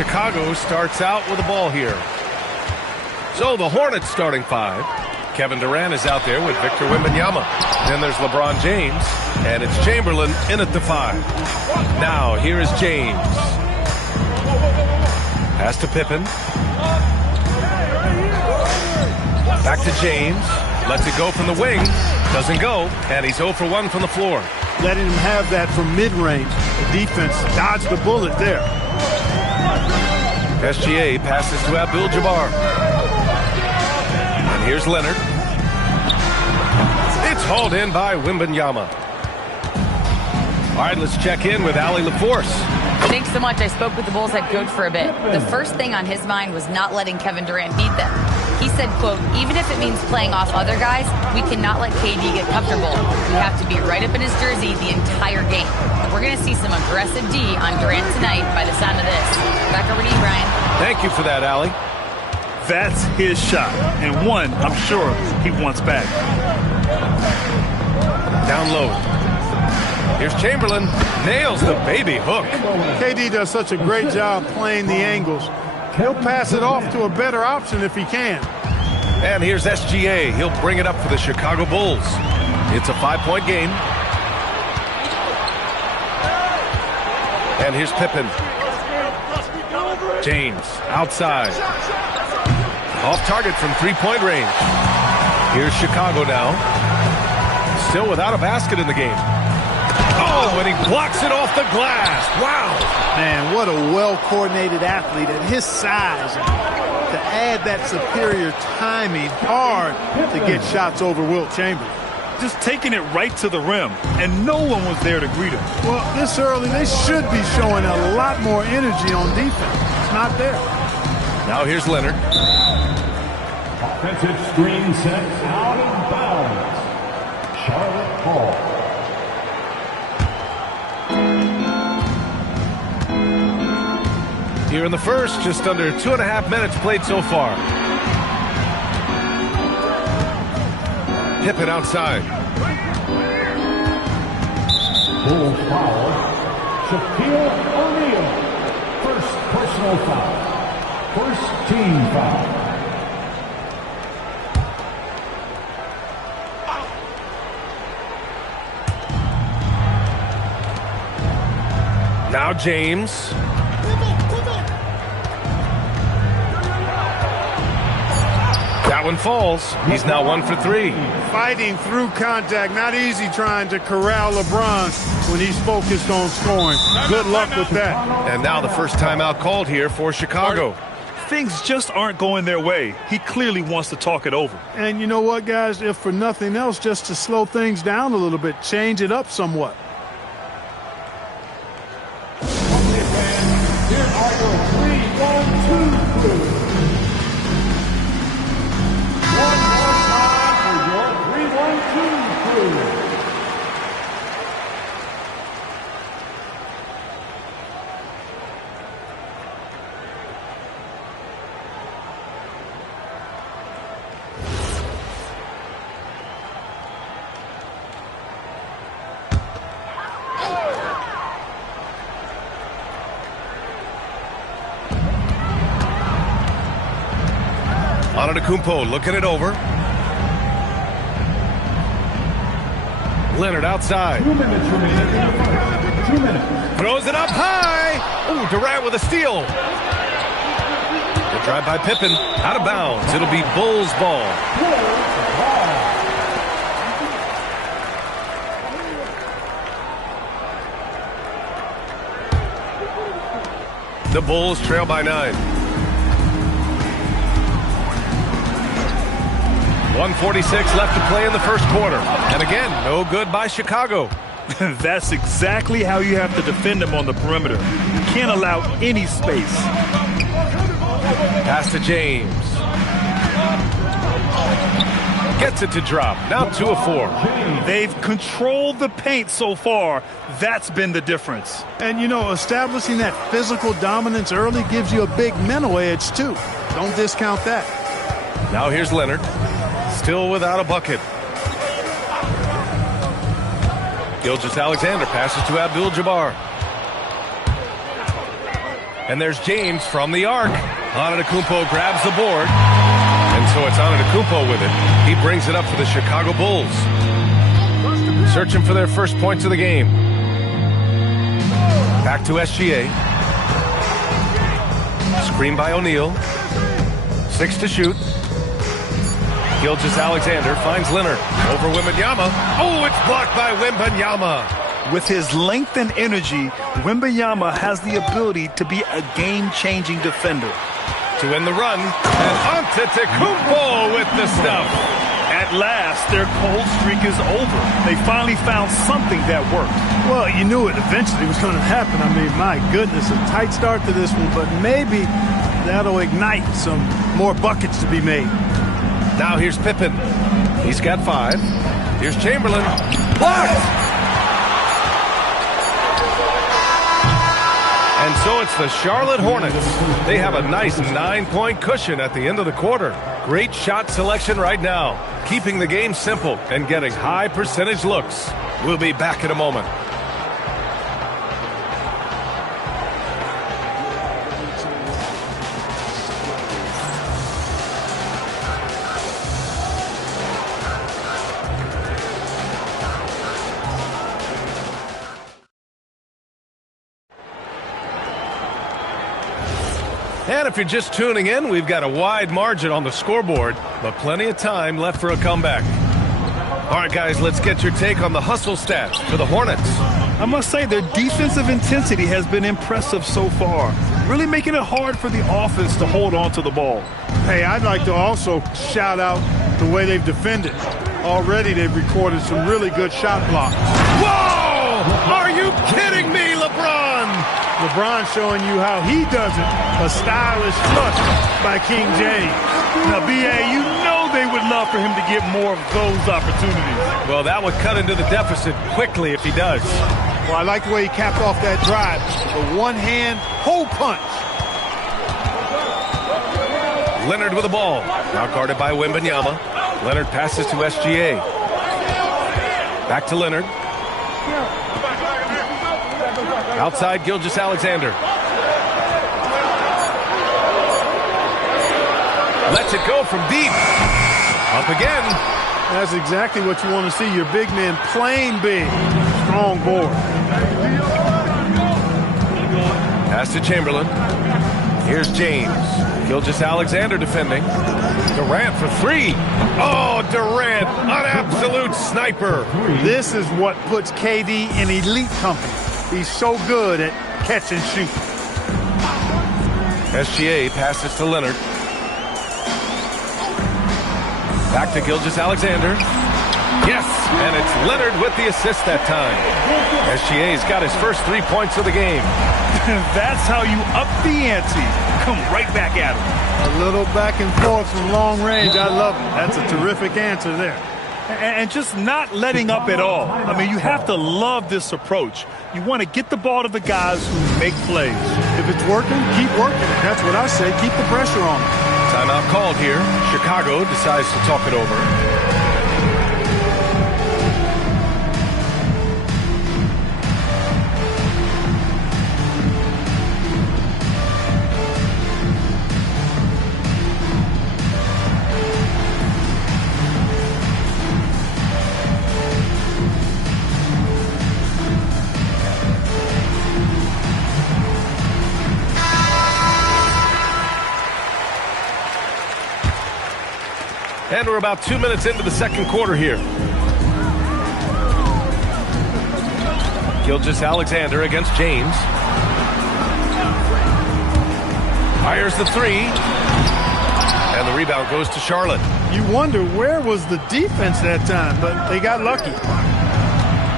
Chicago starts out with the ball here. So the Hornets starting five. Kevin Durant is out there with Victor Wembanyama. Then there's LeBron James, and it's Chamberlain in at the five. Now here is James. Pass to Pippen. Back to James. Lets it go from the wing. Doesn't go, and he's 0 for 1 from the floor. Letting him have that from mid-range. The defense dodged the bullet there. SGA passes to Abdul-Jabbar. And here's Leonard. It's hauled in by Wembanyama. All right, let's check in with Allie LaForce. Thanks so much. I spoke with the Bulls head coach for a bit. The first thing on his mind was not letting Kevin Durant beat them. He said, quote, even if it means playing off other guys, we cannot let KD get comfortable. We have to be right up in his jersey the entire game. We're going to see some aggressive D on Durant tonight by the sound of this. Back over to you, Brian. Thank you for that, Allie. That's his shot, and one I'm sure he wants back. Down low. Here's Chamberlain. Nails the baby hook. KD does such a great job playing the angles. He'll pass it off to a better option if he can. And here's SGA. He'll bring it up for the Chicago Bulls. It's a 5-point game. And here's Pippen. James outside. Off target from 3-point range. Here's Chicago now. Still without a basket in the game. Oh, and he blocks it off the glass. Wow. Man, what a well-coordinated athlete at his size. To add that superior timing, hard to get shots over Wilt Chamberlain. Just taking it right to the rim, and no one was there to greet him. Well, this early, they should be showing a lot more energy on defense. It's not there. Now here's Leonard. Offensive screen set out of bounds. Charlotte Hall. Here in the first, just under 2.5 minutes played so far. Pippen outside. Bull foul. Shaquille O'Neal. First personal foul. First team foul. Now James. That one falls. He's now 1 for 3. Fighting through contact. Not easy trying to corral LeBron when he's focused on scoring. Good luck with that. And now the first timeout called here for Chicago. Things just aren't going their way. He clearly wants to talk it over. And you know what, guys? If for nothing else, just to slow things down a little bit, change it up somewhat. Here are your 3-1-2 crews. One more time for your 3-1-2 crew. Antetokounmpo looking it over. Leonard outside. 2 minutes remaining in the fight. 2 minutes. Throws it up high. Ooh, Durant with a steal. The drive by Pippen. Out of bounds. It'll be Bulls ball. The Bulls trail by 9. 1:46 left to play in the first quarter. And again, no good by Chicago. That's exactly how you have to defend him on the perimeter. You can't allow any space. Pass to James. Gets it to drop. Now 2 of 4. They've controlled the paint so far. That's been the difference. And, you know, establishing that physical dominance early gives you a big mental edge, too. Don't discount that. Now here's Leonard. Still without a bucket. Gilgeous-Alexander passes to Abdul-Jabbar. And there's James from the arc. Antetokounmpo grabs the board. And so it's Antetokounmpo with it. He brings it up for the Chicago Bulls. Searching for their first points of the game. Back to SGA. Screen by O'Neal. 6 to shoot. Gilgeous-Alexander finds Leonard. Over Wembanyama. Oh, it's blocked by Wembanyama. With his length and energy, Wembanyama has the ability to be a game-changing defender. To win the run, and Antetokounmpo with the stuff. At last, their cold streak is over. They finally found something that worked. Well, you knew it eventually was going to happen. I mean, my goodness, a tight start to this one, but maybe that'll ignite some more buckets to be made. Now here's Pippen. He's got 5. Here's Chamberlain. Blocked! And so it's the Charlotte Hornets. They have a nice 9-point cushion at the end of the quarter. Great shot selection right now, keeping the game simple and getting high percentage looks. We'll be back in a moment. And if you're just tuning in, we've got a wide margin on the scoreboard, but plenty of time left for a comeback. All right, guys, let's get your take on the hustle stats for the Hornets. I must say their defensive intensity has been impressive so far, really making it hard for the offense to hold on to the ball. Hey, I'd like to also shout out the way they've defended. Already they've recorded some really good shot blocks. Whoa! Are you kidding me, LeBron? LeBron showing you how he does it. A stylish flush by King James. Now, B.A., you know they would love for him to get more of those opportunities. Well, that would cut into the deficit quickly if he does. Well, I like the way he capped off that drive. The one-hand hole punch. Leonard with the ball. Now guarded by Wembanyama. Leonard passes to SGA. Back to Leonard. Outside Gilgeous-Alexander. Lets it go from deep. Up again. That's exactly what you want to see. Your big men playing big. Strong board. Pass to Chamberlain. Here's James. Gilgeous-Alexander defending. Durant for 3. Oh, Durant, an absolute sniper. This is what puts KD in elite company. He's so good at catch and shoot. SGA passes to Leonard. Back to Gilgeous-Alexander. Yes, and it's Leonard with the assist that time. SGA's got his first 3 points of the game. That's how you up the ante. Come right back at him. A little back and forth from long range. I love it. That's a terrific answer there. And just not letting up at all. I mean, you have to love this approach. You want to get the ball to the guys who make plays. If it's working, keep working it. That's what I say. Keep the pressure on them. Timeout called here. Chicago decides to talk it over. And we're about 2 minutes into the second quarter here. Gilgeous-Alexander against James. Fires the 3. And the rebound goes to Charlotte. You wonder where was the defense that time, but they got lucky.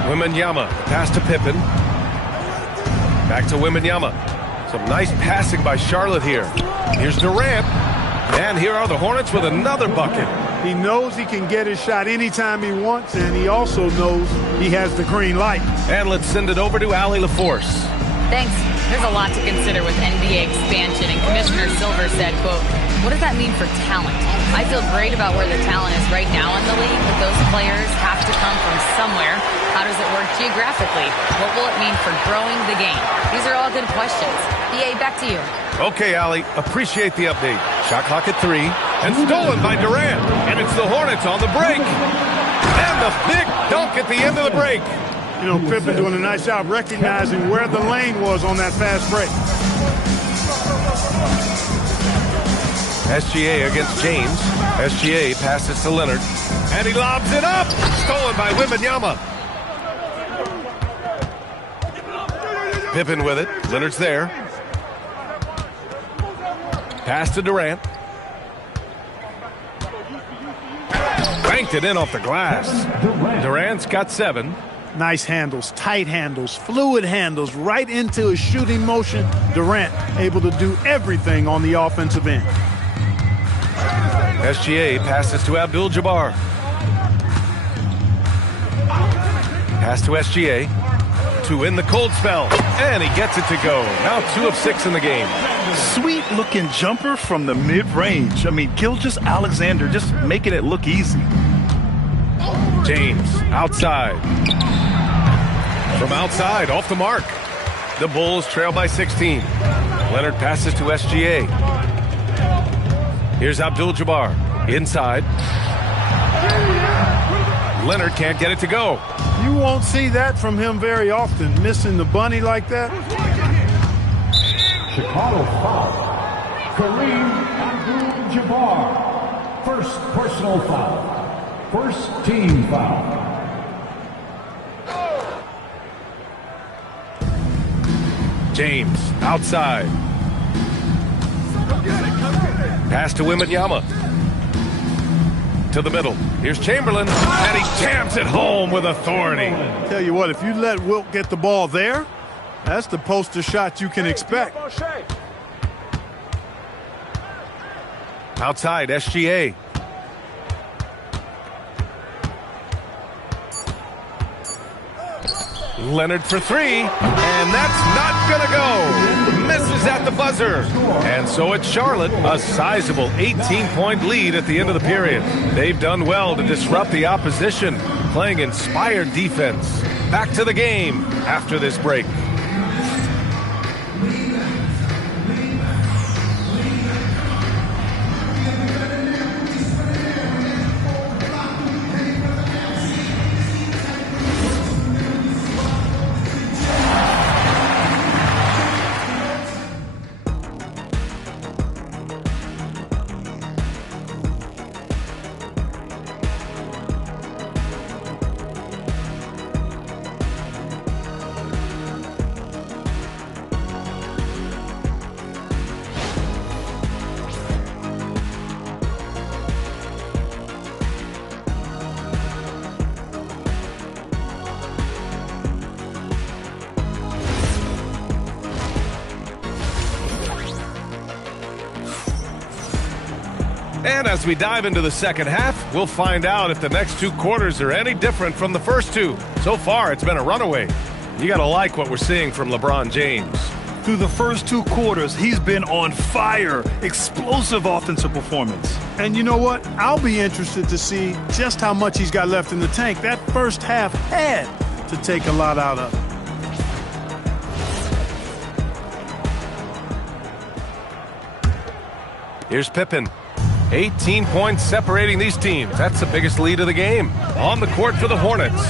Wembanyama, pass to Pippen. Back to Wembanyama. Some nice passing by Charlotte here. Here's Durant. And here are the Hornets with another bucket. He knows he can get his shot anytime he wants, and he also knows he has the green light. And let's send it over to Allie LaForce. Thanks. There's a lot to consider with NBA expansion, and Commissioner Silver said, quote, What does that mean for talent? I feel great about where the talent is right now in the league, but those players have to come from somewhere. How does it work geographically? What will it mean for growing the game? These are all good questions. EA, back to you. Okay, Allie, appreciate the update. Shot clock at 3, and stolen by Durant. And it's the Hornets on the break. And the big dunk at the end of the break. You know, Pippen doing a nice job recognizing where the lane was on that fast break. SGA against James. SGA passes to Leonard. And he lobs it up. Stolen by Wembanyama. Pippen with it. Leonard's there. Pass to Durant. Banked it in off the glass. Durant's got 7. Nice handles, tight handles, fluid handles, right into his shooting motion. Durant able to do everything on the offensive end. SGA passes to Abdul-Jabbar. Pass to SGA to end the cold spell. And he gets it to go. Now 2 of 6 in the game. Sweet looking jumper from the mid-range. I mean, Gilgeous-Alexander just making it look easy. James outside. From outside, off the mark. The Bulls trail by 16. Leonard passes to SGA. Here's Abdul-Jabbar inside. Leonard can't get it to go. You won't see that from him very often, missing the bunny like that. Chicago foul. Kareem Abdul-Jabbar. First personal foul. First team foul. James outside. Pass to Wembanyama. To the middle. Here's Chamberlain. And he jams it home with authority. Tell you what, if you let Wilt get the ball there, that's the poster shot you can expect. Outside, SGA. Leonard for 3, and that's not gonna go. Misses at the buzzer. And so it's Charlotte, a sizable 18-point lead at the end of the period. They've done well to disrupt the opposition, playing inspired defense. Back to the game after this break. And as we dive into the second half, we'll find out if the next 2 quarters are any different from the first 2. So far, it's been a runaway. You got to like what we're seeing from LeBron James. Through the first 2 quarters, he's been on fire. Explosive offensive performance. And you know what? I'll be interested to see just how much he's got left in the tank. That first half had to take a lot out of it. Here's Pippen. 18 points separating these teams. That's the biggest lead of the game. On the court for the Hornets.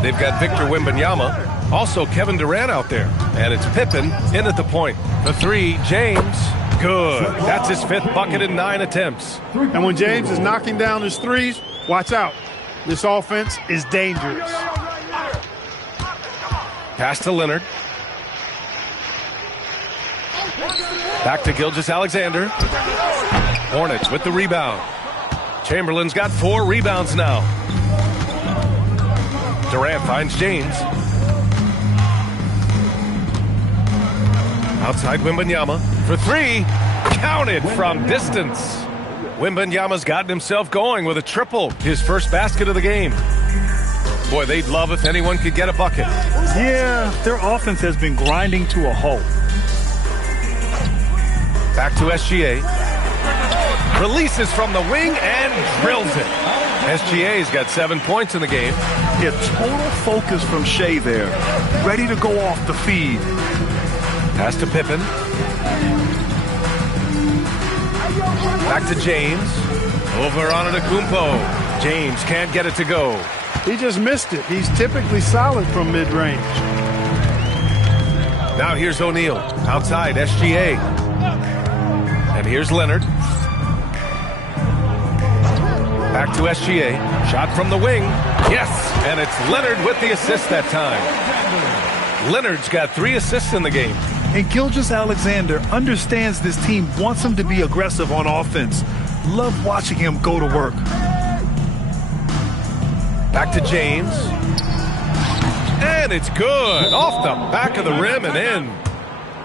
They've got Victor Wembanyama. Also Kevin Durant out there. And it's Pippen in at the point. The 3, James. Good. That's his 5th bucket in 9 attempts. And when James is knocking down his threes, watch out. This offense is dangerous. Pass to Leonard. Back to Gilgeous-Alexander. Hornets with the rebound. Chamberlain's got 4 rebounds now. Durant finds James. Outside Wembanyama for 3. Counted from distance. Wembanyama's gotten himself going with a triple. His first basket of the game. Boy, they'd love if anyone could get a bucket. Yeah, their offense has been grinding to a halt. Back to SGA. Releases from the wing and drills it. SGA's got 7 points in the game. Yeah, total focus from Shea there. Ready to go off the feed. Pass to Pippen. Back to James. Over on Antetokounmpo. James can't get it to go. He just missed it. He's typically solid from mid-range. Now here's O'Neal. Outside, SGA. And here's Leonard. Back to SGA. Shot from the wing. Yes! And it's Leonard with the assist that time. Leonard's got 3 assists in the game. And Gilgeous-Alexander understands this team wants him to be aggressive on offense. Love watching him go to work. Back to James. And it's good. Off the back of the rim and in.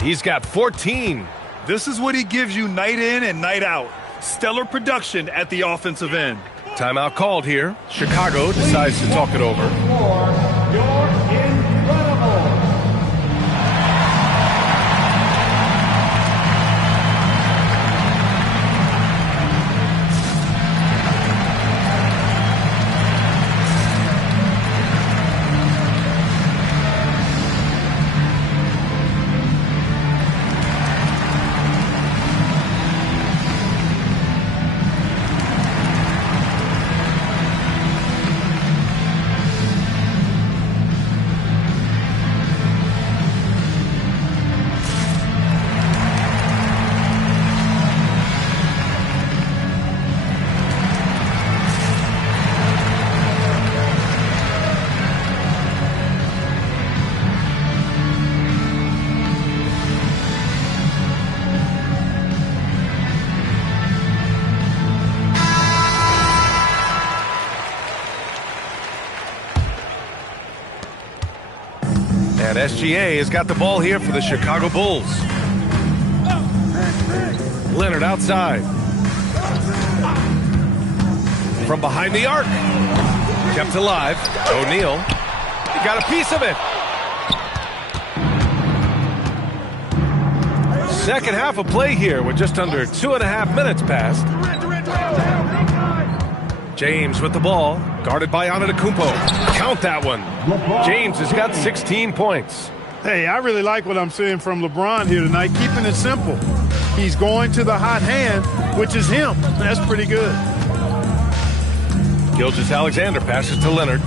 He's got 14. This is what he gives you night in and night out. Stellar production at the offensive end. Timeout called here. Chicago decides to talk it over. You're incredible. And SGA has got the ball here for the Chicago Bulls. Leonard outside. From behind the arc. Kept alive. O'Neal. He got a piece of it. Second half of play here with just under 2.5 minutes passed. James with the ball, guarded by Antetokounmpo. Count that one. James has got 16 points. Hey, I really like what I'm seeing from LeBron here tonight, keeping it simple. He's going to the hot hand, which is him. That's pretty good. Gilgeous-Alexander passes to Leonard.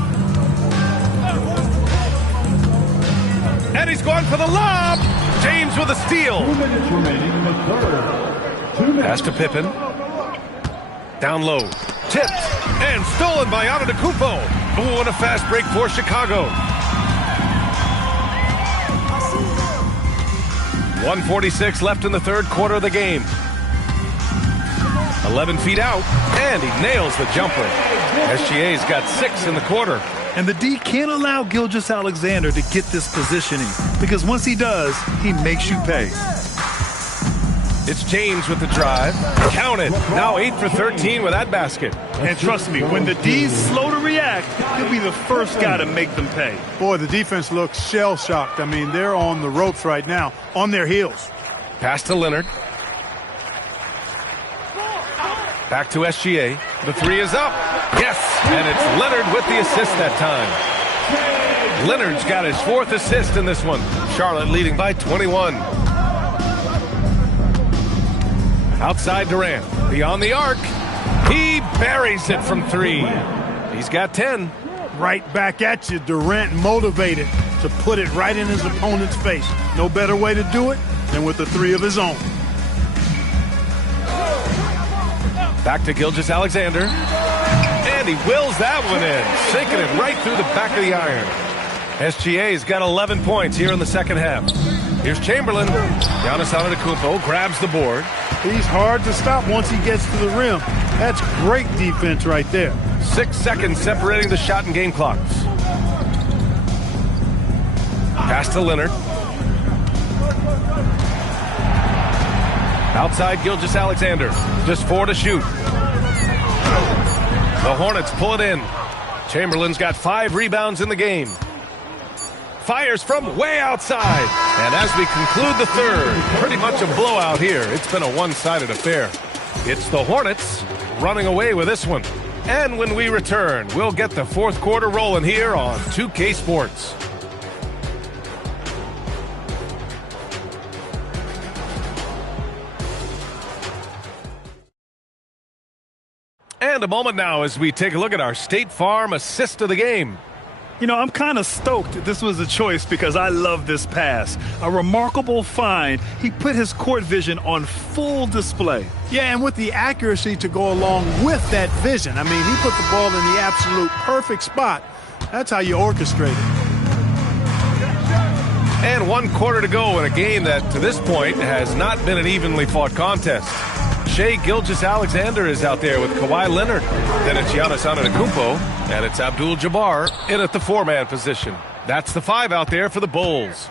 And he's going for the lob. James with a steal. 2 minutes remaining in the third. 2 minutes. Pass to Pippen. Down low. Tipped. And stolen by Antetokounmpo. Oh, and a fast break for Chicago. 1:46 left in the third quarter of the game. 11 feet out. And he nails the jumper. SGA's got 6 in the quarter. And the D can't allow Gilgeous-Alexander to get this positioning, because once he does, he makes you pay. It's James with the drive. Count it. Now 8 for 13 with that basket. And trust me, when the D's slow to react, he'll be the first guy to make them pay. Boy, the defense looks shell-shocked. I mean, they're on the ropes right now, on their heels. Pass to Leonard. Back to SGA. The 3 is up. Yes, and it's Leonard with the assist that time. Leonard's got his 4th assist in this one. Charlotte leading by 21. Outside Durant. Beyond the arc. He buries it from 3. He's got 10. Right back at you, Durant motivated to put it right in his opponent's face. No better way to do it than with the 3 of his own. Back to Gilgeous-Alexander. And he wills that one in, sinking it right through the back of the iron. SGA's got 11 points here in the second half. Here's Chamberlain. Giannis Antetokounmpo grabs the board. He's hard to stop once he gets to the rim. That's great defense right there. 6 seconds separating the shot and game clocks. Pass to Leonard. Outside Gilgeous-Alexander. Just 4 to shoot. The Hornets pull it in. Chamberlain's got 5 rebounds in the game. Fires from way outside. And as we conclude the third, pretty much a blowout here. It's been a one-sided affair. It's the Hornets running away with this one. And when we return, we'll get the fourth quarter rolling here on 2K Sports. And a moment now as we take a look at our State Farm assist of the game. You know, I'm kind of stoked this was a choice because I love this pass. A remarkable find. He put his court vision on full display. Yeah, and with the accuracy to go along with that vision. I mean, he put the ball in the absolute perfect spot. That's how you orchestrate it. And 1 quarter to go in a game that, to this point, has not been an evenly fought contest. Shai Gilgeous-Alexander is out there with Kawhi Leonard. Then it's Giannis Antetokounmpo, and it's Abdul-Jabbar in at the 4-man position. That's the 5 out there for the Bulls.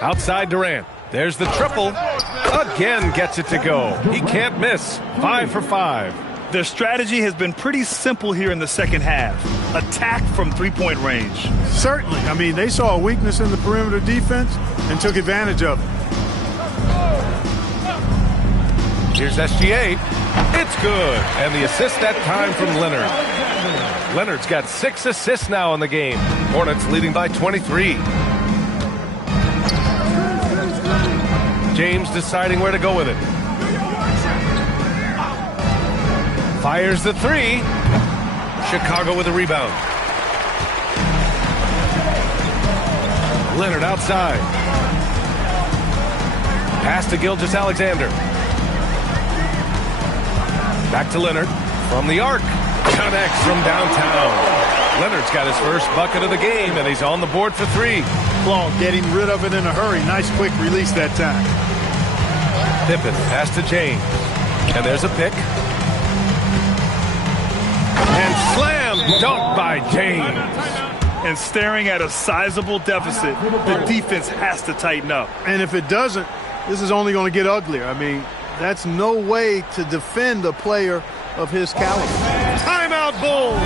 Outside Durant. There's the triple. Again gets it to go. He can't miss. 5 for 5. Their strategy has been pretty simple here in the second half. Attack from three-point range. Certainly. I mean, they saw a weakness in the perimeter defense and took advantage of it. Here's SGA. It's good. And the assist that time from Leonard. Leonard's got 6 assists now in the game. Hornets leading by 23. James deciding where to go with it. Fires the 3. Chicago with a rebound. Leonard outside. Pass to Gilgeous-Alexander. Back to Leonard from the arc. Connects from downtown. Leonard's got his first bucket of the game, and he's on the board for 3. Claw getting rid of it in a hurry. Nice quick release that time. Pippen pass to James. And there's a pick. And slam dunk by James. And staring at a sizable deficit, the defense has to tighten up. And if it doesn't, this is only going to get uglier. I mean, that's no way to defend a player of his caliber. Timeout, Bulls.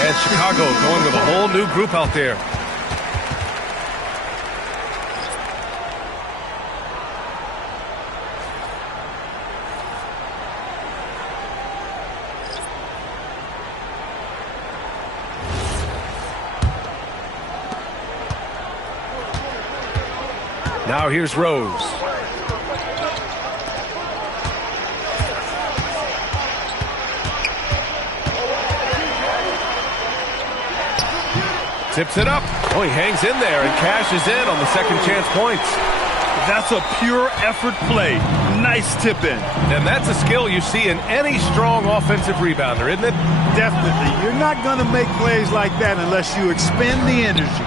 And Chicago going with a whole new group out there. Now here's Rose. Tips it up. Oh, he hangs in there and cashes in on the second chance points. That's a pure effort play. Nice tip in. And that's a skill you see in any strong offensive rebounder, isn't it? Definitely. You're not going to make plays like that unless you expend the energy.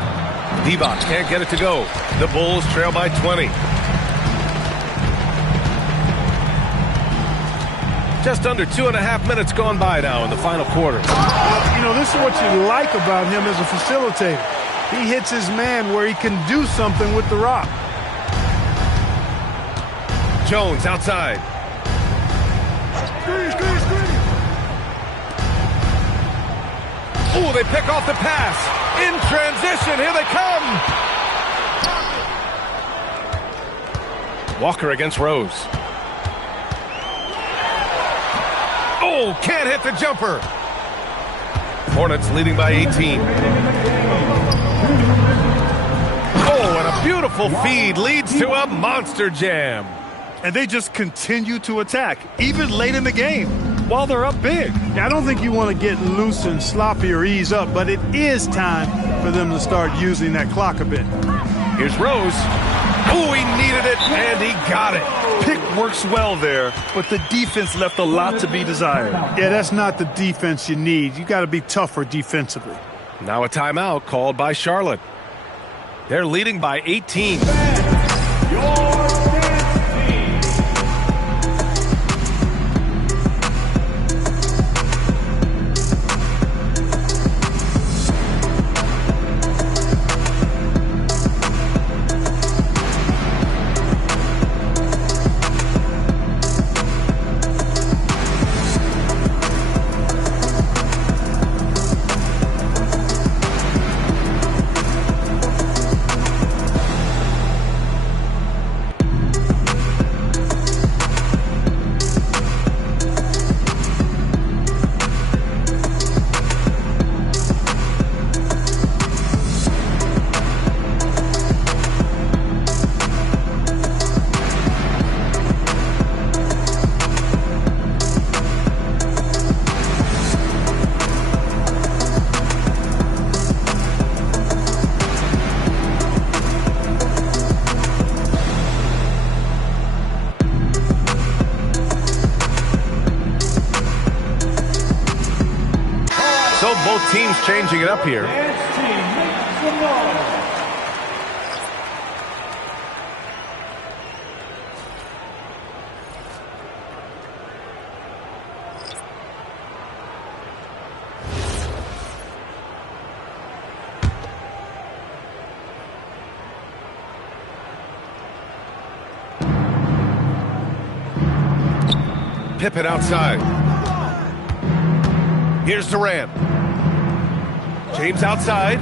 Divac can't get it to go. The Bulls trail by 20. Just under 2.5 minutes gone by now in the final quarter. You know, this is what you like about him as a facilitator. He hits his man where he can do something with the rock. Jones outside. Oh, they pick off the pass. In transition, here they come. Walker against Rose. Oh, can't hit the jumper. Hornets leading by 18. Beautiful feed leads to a monster jam. And they just continue to attack, even late in the game, while they're up big. I don't think you want to get loose and sloppy or ease up, but it is time for them to start using that clock a bit. Here's Rose. Oh, he needed it, and he got it. Pick works well there, but the defense left a lot to be desired. Yeah, that's not the defense you need. You got to be tougher defensively. Now a timeout called by Charlotte. They're leading by 18. So both teams changing it up here. Pippen outside. Here's Durant. James outside.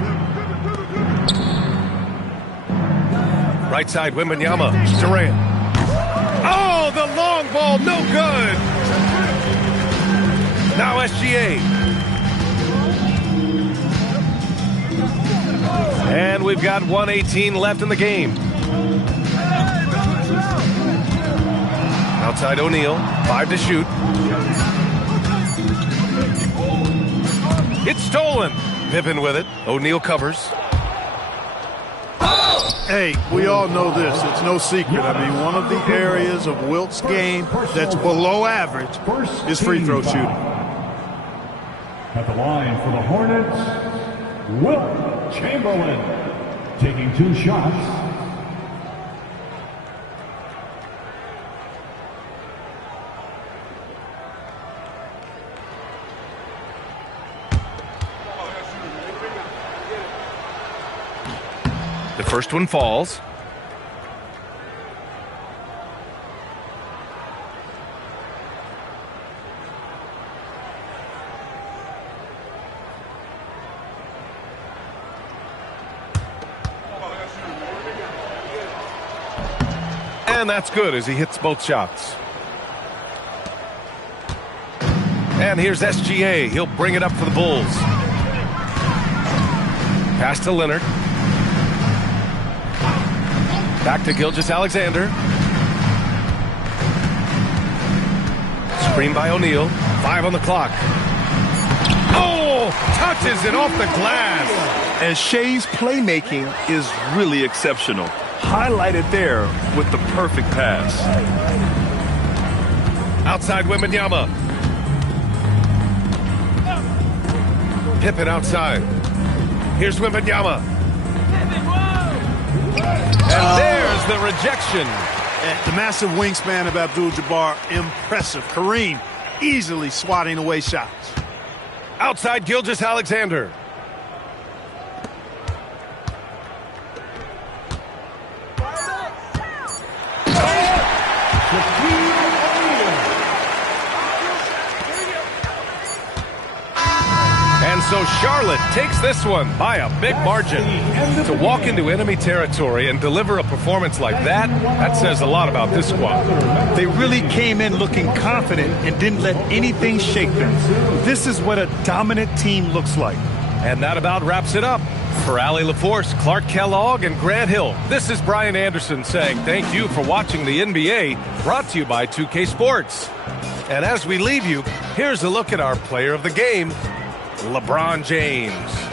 Right side, Wembanyama. Durant. Oh, the long ball, no good. Now SGA. And we've got 1:18 left in the game. Outside O'Neal, 5 to shoot. It's stolen. Pippen with it. O'Neal covers. Hey, we all know this. It's no secret. I mean, one of the areas of Wilt's game that's below average is free throw shooting. At the line for the Hornets, Wilt Chamberlain, taking 2 shots. The first one falls. And that's good as he hits both shots. And here's SGA. He'll bring it up for the Bulls. Pass to Leonard. Back to Gilgeous-Alexander. Screen by O'Neal. 5 on the clock. Oh! Touches it off the glass. And Shea's playmaking is really exceptional. Highlighted there with the perfect pass. Outside Wembanyama. Pippen outside. Here's Wembanyama. And there's the rejection. The massive wingspan of Abdul-Jabbar, impressive. Kareem easily swatting away shots. Outside Gilgeous-Alexander. And so Charlotte takes this one by a big margin. To walk into enemy territory and deliver a performance like that, that says a lot about this squad. They really came in looking confident and didn't let anything shake them. This is what a dominant team looks like. And that about wraps it up. For Allie LaForce, Clark Kellogg, and Grant Hill, this is Brian Anderson saying thank you for watching the NBA, brought to you by 2K Sports. And as we leave you, here's a look at our player of the game, LeBron James.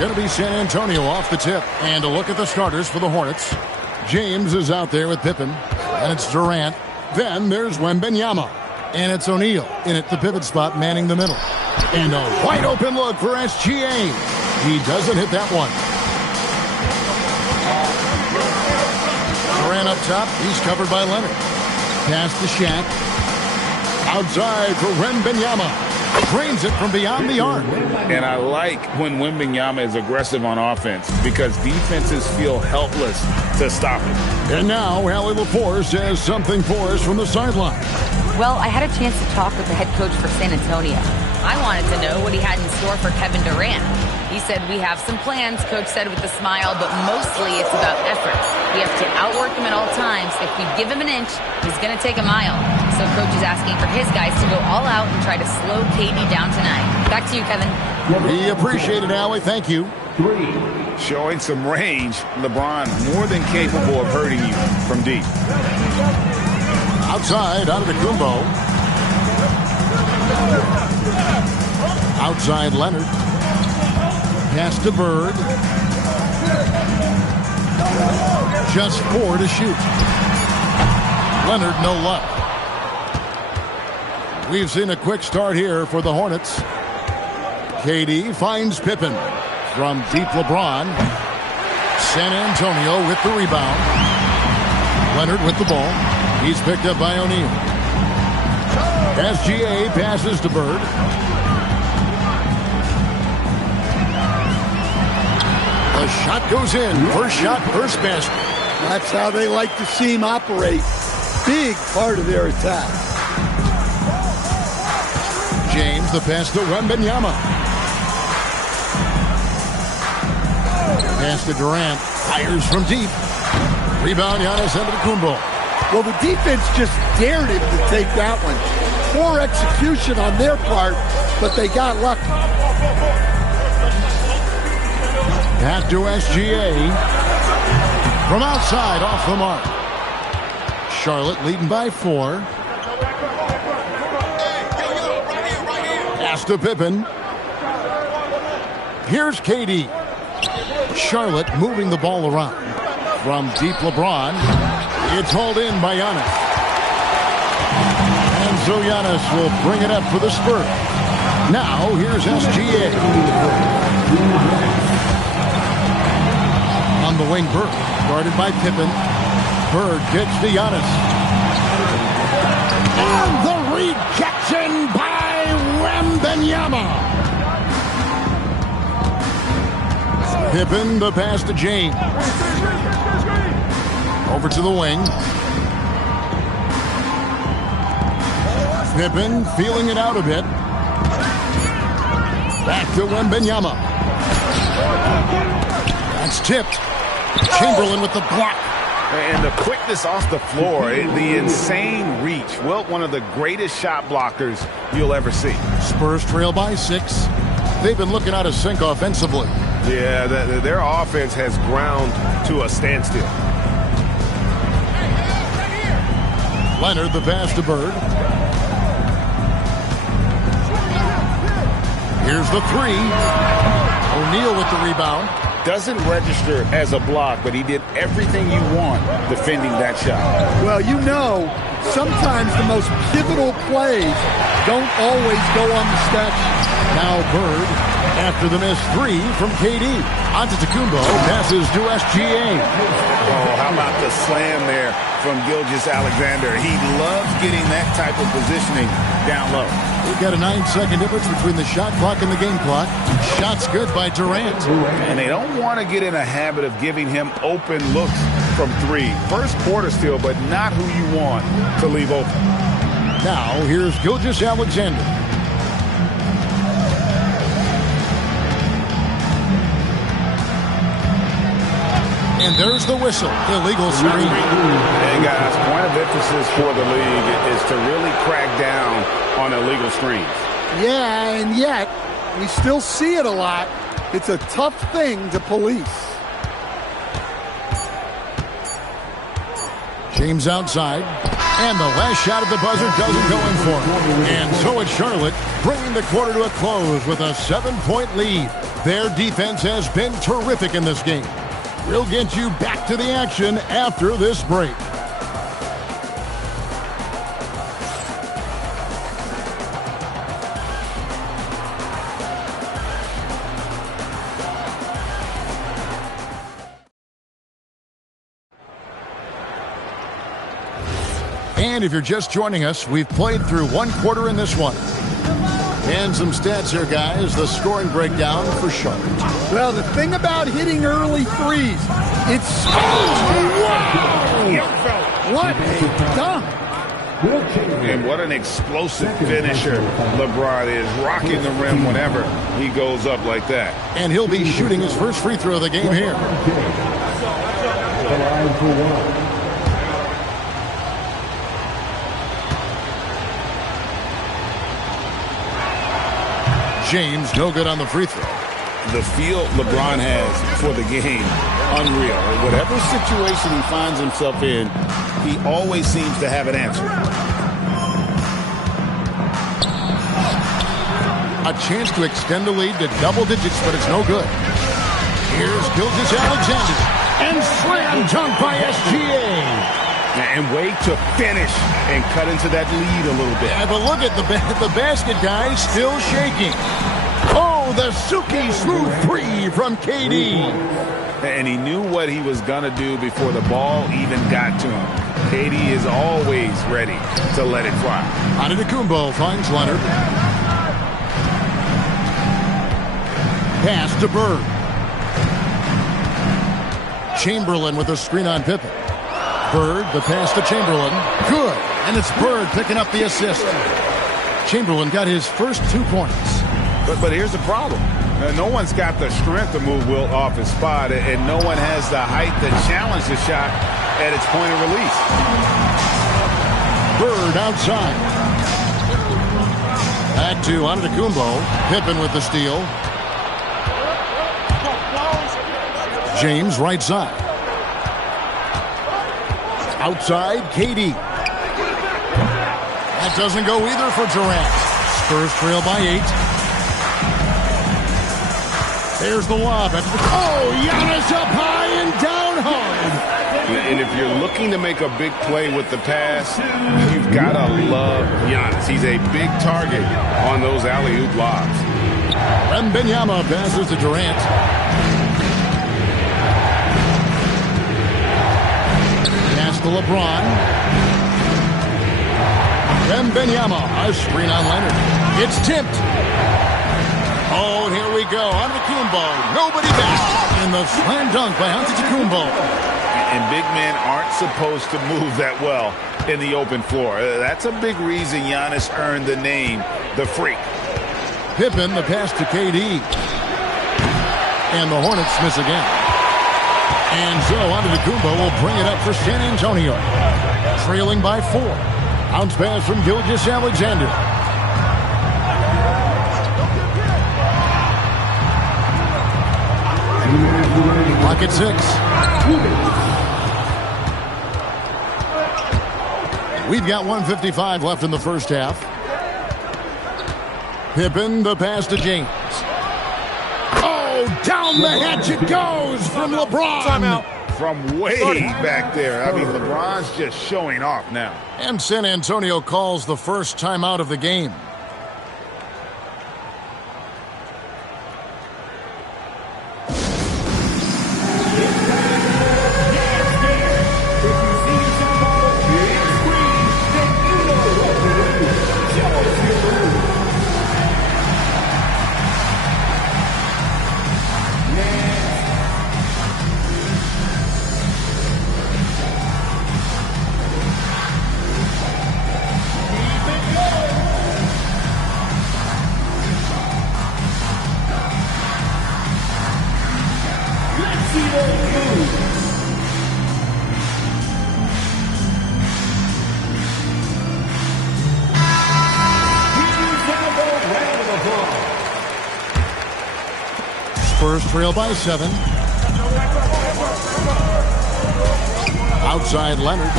going to be San Antonio off the tip. And a look at the starters for the Hornets. James is out there with Pippen. And it's Durant. Then there's Wembanyama. And it's O'Neal in at the pivot spot, manning the middle. And a wide open look for SGA. He doesn't hit that one. Durant up top. He's covered by Leonard. Pass to Shaq. Outside for Wembanyama. Drains it from beyond the arc. And I like when Wembanyama is aggressive on offense because defenses feel helpless to stop it. And now Allie LaForce says something for us from the sideline. Well, I had a chance to talk with the head coach for San Antonio. I wanted to know what he had in store for Kevin Durant. He said, we have some plans, Coach said with a smile, but mostly it's about effort. We have to outwork him at all times. If we give him an inch, he's going to take a mile. So Coach is asking for his guys to go all out and try to slow KD down tonight. Back to you, Kevin. We appreciate it, Allie. Thank you. Showing some range, LeBron more than capable of hurting you from deep. Outside, Antetokounmpo. Outside, Leonard. Pass to Bird. Just 4 to shoot. Leonard, no luck. We've seen a quick start here for the Hornets. KD finds Pippen. From deep, LeBron. San Antonio with the rebound. Leonard with the ball. He's picked up by O'Neal. SGA passes to Bird. The shot goes in. First shot, first basket. That's how they like to see him operate. Big part of their attack. James, the pass to Wembanyama. Pass to Durant. Fires from deep. Rebound, Giannis Antetokounmpo. Well, the defense just dared him to take that one. Poor execution on their part, but they got lucky. Pass to SGA. From outside, off the mark. Charlotte leading by 4. Pass to Pippen. Here's KD. Charlotte moving the ball around. From deep, LeBron. It's hauled in by Giannis. And so Giannis will bring it up for the Spurs. Now, here's SGA. On the wing, Bird. Guarded by Pippen. Bird gets to Giannis. And the rejection by Wembanyama. Pippen, the pass to James. Over to the wing. Pippen feeling it out a bit. Back to Wembanyama. That's tipped. Chamberlain with the block. And the quickness off the floor, the insane reach. Well, one of the greatest shot blockers you'll ever see. Spurs trail by 6. They've been looking out of sync offensively. Yeah, their offense has ground to a standstill. Leonard, the pass to Bird. Here's the 3. O'Neal with the rebound. Doesn't register as a block, but he did everything you want defending that shot. Well, you know, sometimes the most pivotal plays don't always go on the stat sheet. Now Bird, after the missed 3 from KD. Antetokounmpo passes to SGA. Oh, how about the slam there from Gilgeous-Alexander? He loves getting that type of positioning down low. We've got a 9-second difference between the shot clock and the game clock. Shot's good by Durant. And they don't want to get in a habit of giving him open looks from 3. First quarter still, but not who you want to leave open. Now, here's Gilgeous-Alexander. And there's the whistle. Illegal screen. Hey, guys, point of emphasis for the league is to really crack down on illegal screens. Yeah, and yet, we still see it a lot. It's a tough thing to police. James outside. And the last shot at the buzzer doesn't go in for him. And so it's Charlotte bringing the quarter to a close with a 7-point lead. Their defense has been terrific in this game. We'll get you back to the action after this break. And if you're just joining us, we've played through one quarter in this one. And some stats here, guys. The scoring breakdown for Charlotte. Well, the thing about hitting early threes, it's... Wow! What a dunk! And what an explosive finisher LeBron is, rocking the rim whenever he goes up like that. And he'll be shooting his first free throw of the game here. James, no good on the free throw. The feel LeBron has for the game, unreal. Whatever situation he finds himself in, he always seems to have an answer. A chance to extend the lead to double digits, but it's no good. Here's Gilgeous-Alexander. And slam dunk by SGA. And way to finish and cut into that lead a little bit. Yeah, but look at the basket, guys, still shaking. Oh, the silky smooth three from KD. And he knew what he was going to do before the ball even got to him. KD is always ready to let it fly. Antetokounmpo finds Leonard. Pass to Bird. Chamberlain with a screen on Pippen. Bird, the pass to Chamberlain. Good. And it's Bird picking up the assist. Chamberlain got his first 2 points. But here's the problem. No one's got the strength to move Wilt off his spot, and no one has the height to challenge the shot at its point of release. Bird outside. Back to Antetokounmpo. Pippen with the steal. James right side. Outside, KD. That doesn't go either for Durant. Spurs trail by 8. There's the lob. Oh, Giannis up high and down hard. And if you're looking to make a big play with the pass, you've got to love Giannis. He's a big target on those alley-oop lobs. Wembanyama passes to Durant. To LeBron. Wembanyama, a screen on Leonard. It's tipped. Oh, and here we go. Antetokounmpo, nobody back. And the slam dunk by Antetokounmpo. And big men aren't supposed to move that well in the open floor. That's a big reason Giannis earned the name, the Freak. Pippen, the pass to KD. And the Hornets miss again. And so Antetokounmpo will bring it up for San Antonio. Trailing by 4. Bounce pass from Gilgeous-Alexander. Pocket 6. We've got 1:55 left in the first half. Pippen, the pass to James. Down the hatch it goes from LeBron. Timeout. From way back there. I mean, LeBron's just showing off now. And San Antonio calls the first timeout of the game. Spurs trail by 7. Outside Leonard.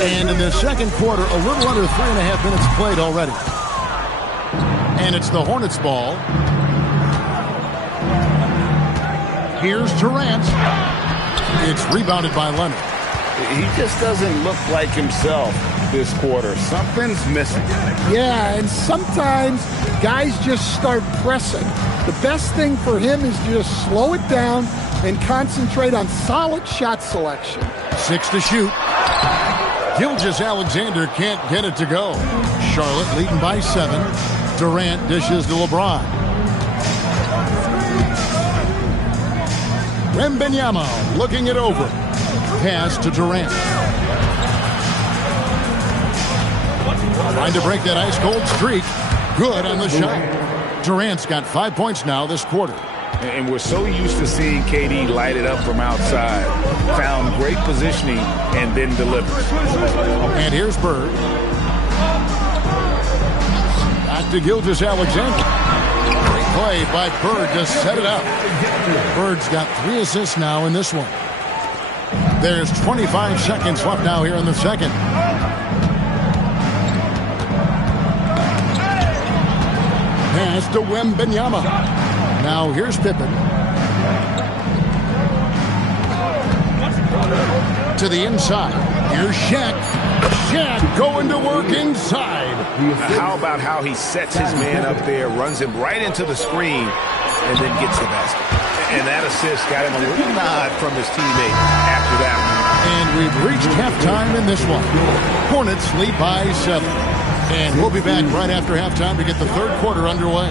And in the second quarter, a little under 3.5 minutes played already. And it's the Hornets' ball. Here's Durant. It's rebounded by Leonard. He just doesn't look like himself this quarter. Something's missing. Yeah, and sometimes guys just start pressing. The best thing for him is to just slow it down and concentrate on solid shot selection. 6 to shoot. Gilgeous-Alexander can't get it to go. Charlotte leading by 7. Durant dishes to LeBron. Wembanyama looking it over. Pass to Durant. Trying to break that ice-cold streak. Good on the shot. Durant's got 5 points now this quarter. And we're so used to seeing KD light it up from outside. Found great positioning and then delivers. And here's Bird. Back to Gilgeous-Alexander. Great play by Bird to set it up. Bird's got 3 assists now in this one. There's 25 seconds left now here in the second. Pass to Wembanyama. Now here's Pippen. To the inside. Here's Shaq. Shaq going to work inside. How about how he sets his man up there, runs him right into the screen, and then gets the basket. And that assist got him a little nod from his teammate after that one. And we've reached halftime in this one. Hornets lead by 7. And we'll be back right after halftime to get the third quarter underway.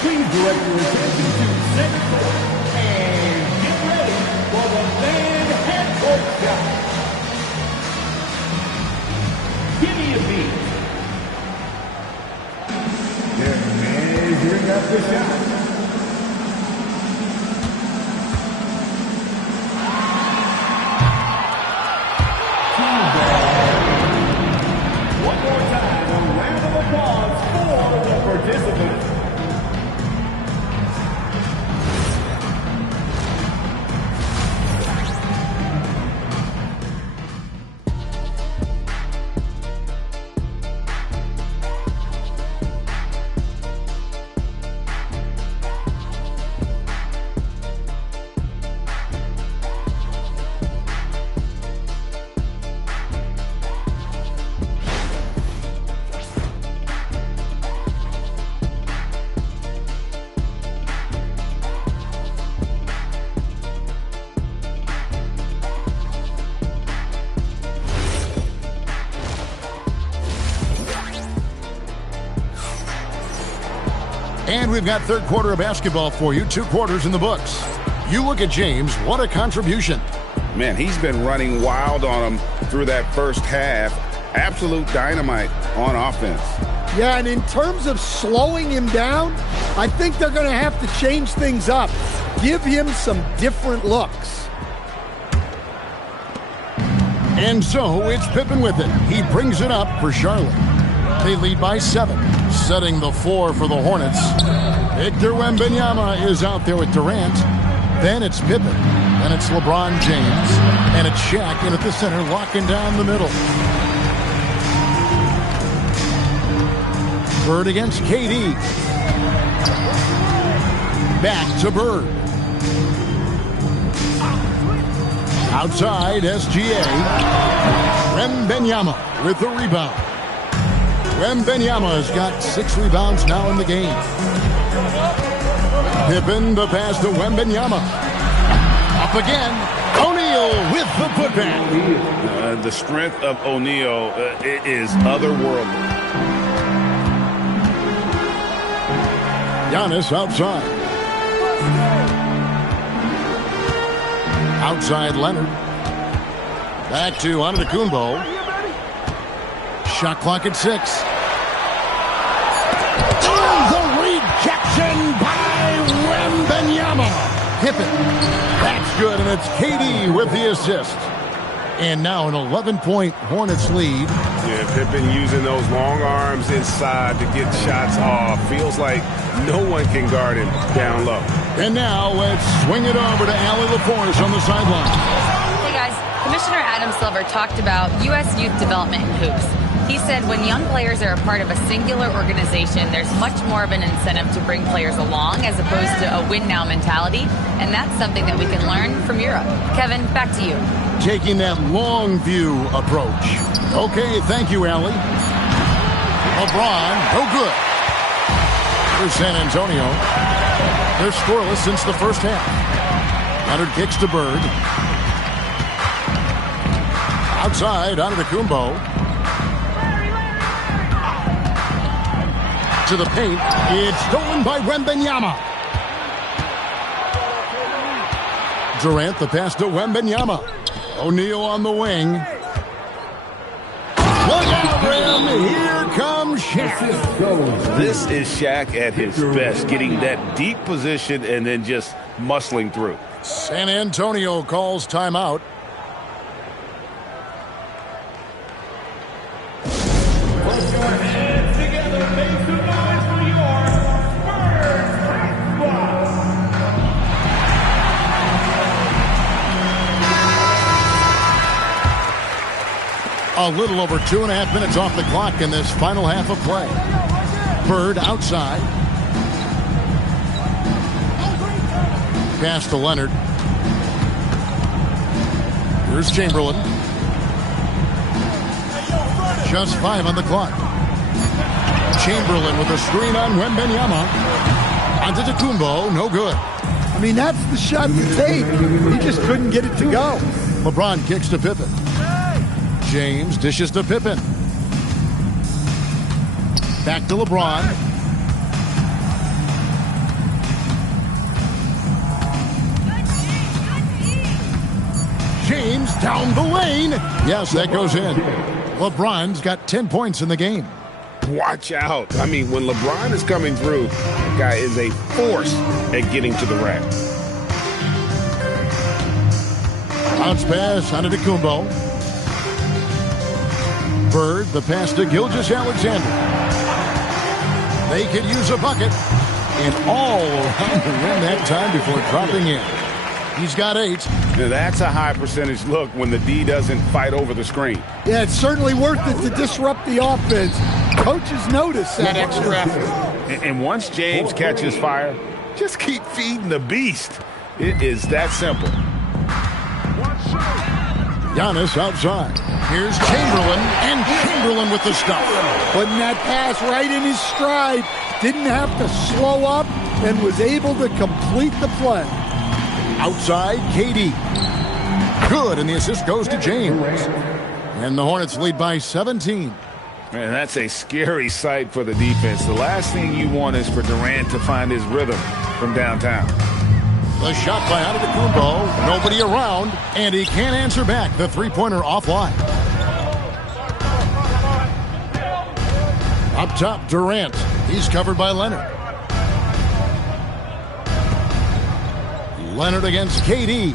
Please direct your attention to center court and get ready for the man and court shot. Give me a beat. Measuring up the shot. One more time, a round of applause for the participants. And we've got third quarter of basketball for you. 2 quarters in the books. You look at James. What a contribution. Man, he's been running wild on him through that first half. Absolute dynamite on offense. Yeah, and in terms of slowing him down, I think they're going to have to change things up. Give him some different looks. And so it's Pippen with it. He brings it up for Charlotte. They lead by 7. Setting the floor for the Hornets. Victor Wembanyama is out there with Durant. Then it's Pippen. Then it's LeBron James. And it's Shaq in at the center, locking down the middle. Bird against KD. Back to Bird. Outside, SGA. Wembanyama with the rebound. Wembanyama's got 6 rebounds now in the game. Pippen, the pass to Wembanyama. Up again. O'Neal with the putback. The strength of O'Neal is otherworldly. Giannis outside. Outside Leonard. Back to Antetokounmpo. Shot clock at 6. The rejection by Wembanyama. Pippen. That's good, and it's KD with the assist. And now an 11-point Hornets lead. Yeah, Pippen using those long arms inside to get shots off. Feels like no one can guard him down low. And now let's swing it over to Allie LaForce on the sideline. Hey, guys. Commissioner Adam Silver talked about U.S. youth development in hoops. He said when young players are a part of a singular organization, there's much more of an incentive to bring players along as opposed to a win-now mentality, and that's something that we can learn from Europe. Kevin, back to you. Taking that long view approach. Okay, thank you, Allie. LeBron, no good. For San Antonio. They're scoreless since the first half. Leonard kicks to Bird. Outside, Antetokounmpo. To the paint. It's stolen by Wembanyama. Durant, the pass to Wembanyama. O'Neal on the wing. Look out, Rim. Here comes Shaq. This is Shaq at his best, getting that deep position and then just muscling through. San Antonio calls timeout. Put your hands together, make some noise for your Spurs Hotspot. A little over 2.5 minutes off the clock in this final half of play. Bird outside. Pass to Leonard. Here's Chamberlain. Just 5 on the clock. Chamberlain with a screen on Wembanyama. Antetokounmpo, no good. I mean, that's the shot to take. He just couldn't get it to go. LeBron kicks to Pippen. James dishes to Pippen. Back to LeBron. James down the lane. Yes, that goes in. LeBron's got 10 points in the game. Watch out. I mean, when LeBron is coming through, the guy is a force at getting to the rack. Bounce pass on Antetokounmpo. Bird, the pass to Gilgeous-Alexander. They could use a bucket. And all around the rim that time before dropping in. He's got 8. Now that's a high percentage look when the D doesn't fight over the screen. Yeah, it's certainly worth it to disrupt the offense. Coaches notice that extra effort. And once James catches fire, just keep feeding the beast. It is that simple. Giannis outside. Here's Chamberlain, and Chamberlain with the stuff. Putting that pass right in his stride. Didn't have to slow up and was able to complete the play. Outside, KD. Good, and the assist goes to James. And the Hornets lead by 17. Man, that's a scary sight for the defense. The last thing you want is for Durant to find his rhythm from downtown. The shot by Antetokounmpo. Nobody around, and he can't answer back. The three-pointer offline. Up top, Durant. He's covered by Leonard. Leonard against KD.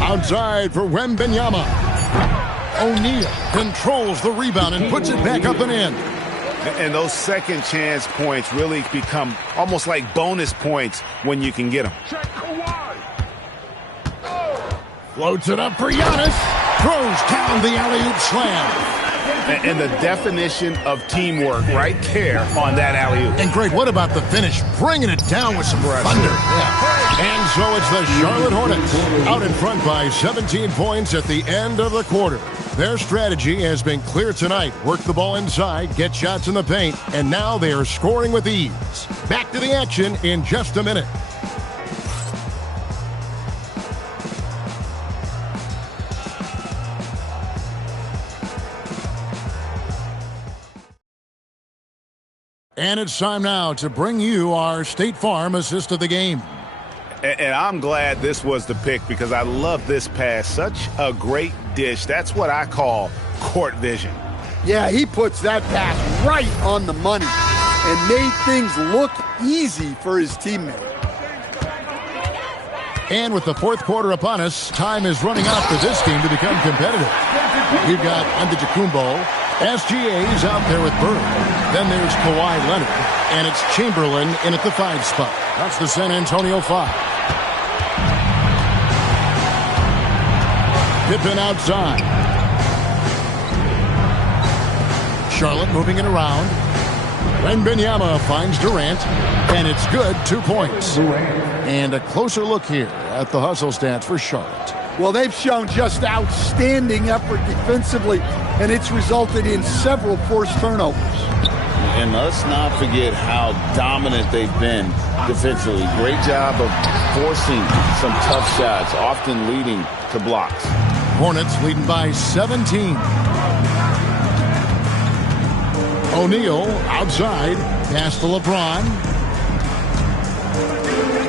Outside for Wembanyama. O'Neal controls the rebound and puts it back up and in. And those second chance points really become almost like bonus points when you can get them. Floats it up for Giannis. Throws down the alley-oop slam. And the definition of teamwork right there on that alley-oop. And Greg, what about the finish? Bringing it down with some thunder. Yeah. And so it's the Charlotte Hornets out in front by 17 points at the end of the quarter. Their strategy has been clear tonight. Work the ball inside, get shots in the paint, and now they are scoring with ease. Back to the action in just a minute. And it's time now to bring you our State Farm assist of the game. And I'm glad this was the pick because I love this pass. Such a great dish. That's what I call court vision. Yeah, he puts that pass right on the money and made things look easy for his teammate. And with the fourth quarter upon us, time is running out for this team to become competitive. We've got Antetokounmpo. SGA's out there with Bird. Then there's Kawhi Leonard. And it's Chamberlain in at the 5 spot. That's the San Antonio 5. Pippen outside. Charlotte moving it around. Wembanyama finds Durant, and it's good, 2 points. And a closer look here at the hustle stats for Charlotte. Well, they've shown just outstanding effort defensively, and it's resulted in several forced turnovers. And let's not forget how dominant they've been defensively. Great job of forcing some tough shots, often leading to blocks. Hornets leading by 17. O'Neal outside, pass to LeBron.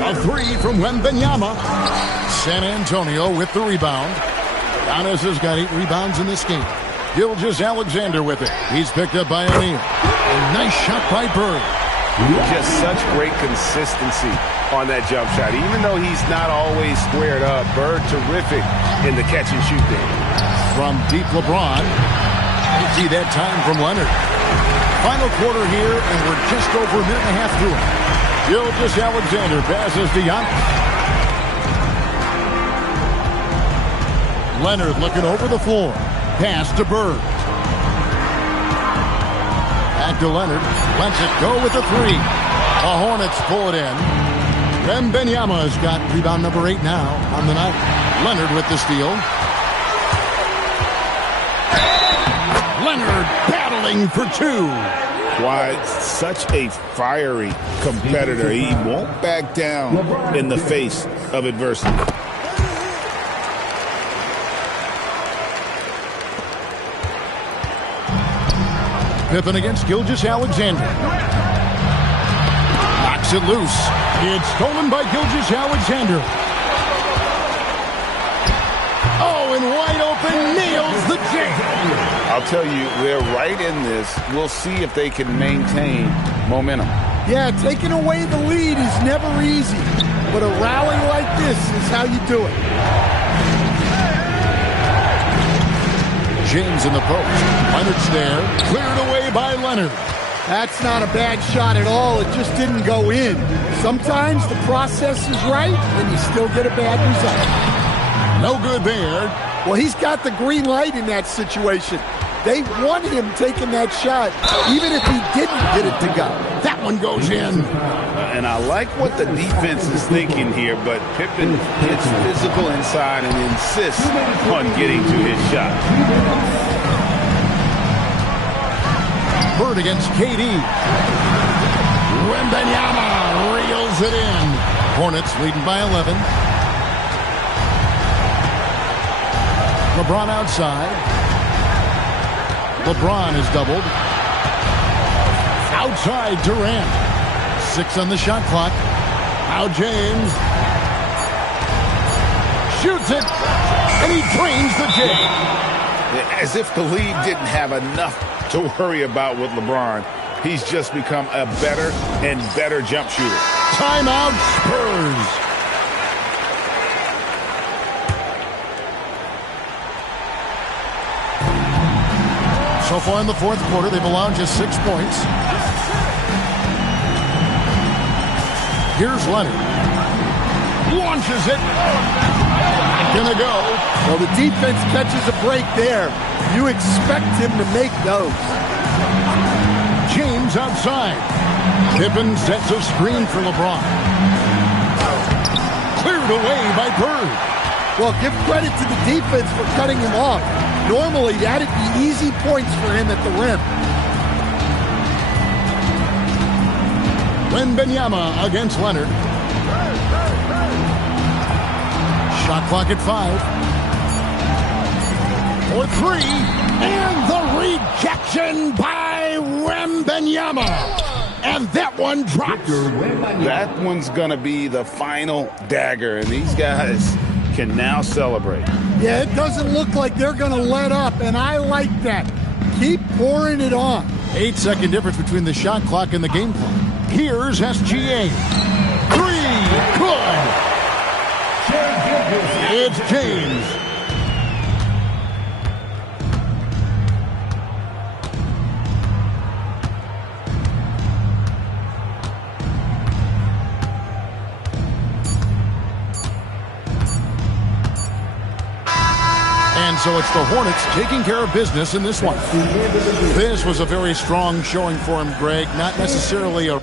A three from Wembanyama. San Antonio with the rebound. Giannis has got 8 rebounds in this game. Gilgeous-Alexander with it. He's picked up by O'Neal. A nice shot by Bird. Just such great consistency on that jump shot. Even though he's not always squared up, Bird terrific in the catch and shoot game. From deep LeBron. You see that time from Leonard. Final quarter here, and we're just over a minute and a half through it. Gilgeous-Alexander passes to Giannis. Leonard looking over the floor. Pass to Bird. Back to Leonard. Lets it go with the three. The Hornets pull it in. Wembanyama's got rebound number 8 now on the night. Leonard with the steal. Leonard battling for 2. Why, such a fiery competitor. He won't back down in the face of adversity. Pippen against Gilgeous-Alexander. Knocks it loose. It's stolen by Gilgeous-Alexander. Oh, and wide open, nails the jam. I'll tell you, they're right in this. We'll see if they can maintain momentum. Yeah, taking away the lead is never easy, but a rally like this is how you do it. James in the post. Leonard's there. Cleared away by Leonard. That's not a bad shot at all. It just didn't go in. Sometimes the process is right, and you still get a bad result. No good there. Well, he's got the green light in that situation. They want him taking that shot, even if he didn't get it to go. That one goes in. And I like what the defense is thinking here, but Pippen gets physical inside and insists on getting to his shot. Bird against KD. Wembanyama reels it in. Hornets leading by 11. LeBron outside. LeBron is doubled. Outside Durant. 6 on the shot clock. Now James. Shoots it. And he drains the game. As if the league didn't have enough to worry about with LeBron. He's just become a better and better jump shooter. Timeout Spurs. So far in the fourth quarter, they've allowed just 6 points. Here's Leonard. Launches it. Gonna go. Well, the defense catches a break there. You expect him to make those. James outside. Pippen sets a screen for LeBron. Cleared away by Bird. Well, give credit to the defense for cutting him off. Normally, that'd be easy points for him at the rim. Wembanyama against Leonard. Shot clock at 5. For 3. And the rejection by Wembanyama. And that one drops. That one's going to be the final dagger, and these guys can now celebrate. Yeah, it doesn't look like they're going to let up, and I like that. Keep pouring it on. 8-second difference between the shot clock and the game clock. Here's SGA. 3. Good. It's James. so it's the Hornets taking care of business in this one. This was a very strong showing for him, Greg. Not necessarily a